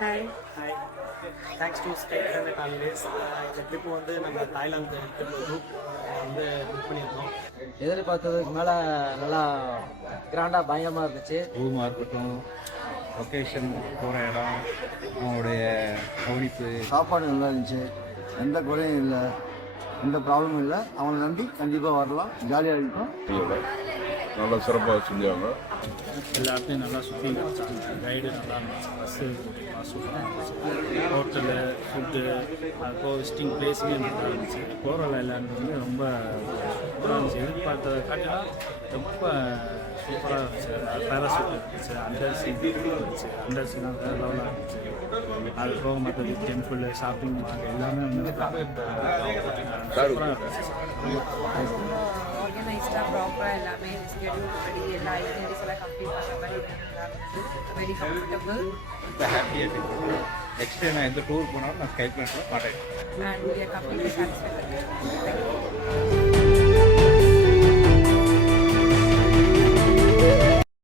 Hi hi thanks to state and families. இந்த trip வந்து நம்ம தாய்லாந்து குரூப் வந்து புக் பண்ணியிருக்கோம். எதிர்பார்த்ததுக்கு மேலே நல்லா கிராண்டாக பயங்கரமாக இருந்துச்சு. ரூமாக இருக்கட்டும், லொக்கேஷன், போகிற இடம், அவங்களுடைய கவனிப்பு, சாப்பாடு நல்லா இருந்துச்சு. எந்த குறையும் இல்லை, எந்த ப்ராப்ளமும் இல்லை. அவனை நம்பி கண்டிப்பாக வரலாம், ஜாலியாக இருக்கும். நல்லா சிறப்பாக செஞ்சாங்க. எல்லாத்தையும் நல்லா சுற்றி காமிச்சாங்க. கைடு நல்லா இருந்துச்சு. பஸ்ஸு சூப்பராக இருந்துச்சு. ஹோட்டலு, ஃபுட்டு, அதுபோக விசிட்டிங் பிளேஸுமே நல்லா இருந்துச்சு. கோரல் ஐலாண்டு வந்து ரொம்ப சூப்பராக இருந்துச்சு. எதிர்பார்த்ததை காட்டிலாம் ரொம்ப சூப்பராக இருந்துச்சு. பேராசூட் இருந்துச்சு, அண்டர் சீ இருந்துச்சு. அண்டர் சீலாம் வேறு லெவலாக இருந்துச்சு. அது போக மற்றது டெம்பிள், ஷாப்பிங் மால் எல்லாமே வந்து சூப்பராக இருந்துச்சு. ஆர்கனைஸ்டாக ப்ராப்பராக எல்லாமே ஸ்கெடியூல் படி எல்லா ஐடியாஸ் எல்லாம் கம்ப்ளீட் பண்ணுற மாதிரி வெரி கம்ஃபர்டபுள். ரொம்ப ஹாப்பியாக இருக்குது. நெக்ஸ்ட் நான் எந்த டூர் போனாலும் நான் ஸ்கைப் பண்ண மாட்டேன். And we are completely satisfied with it.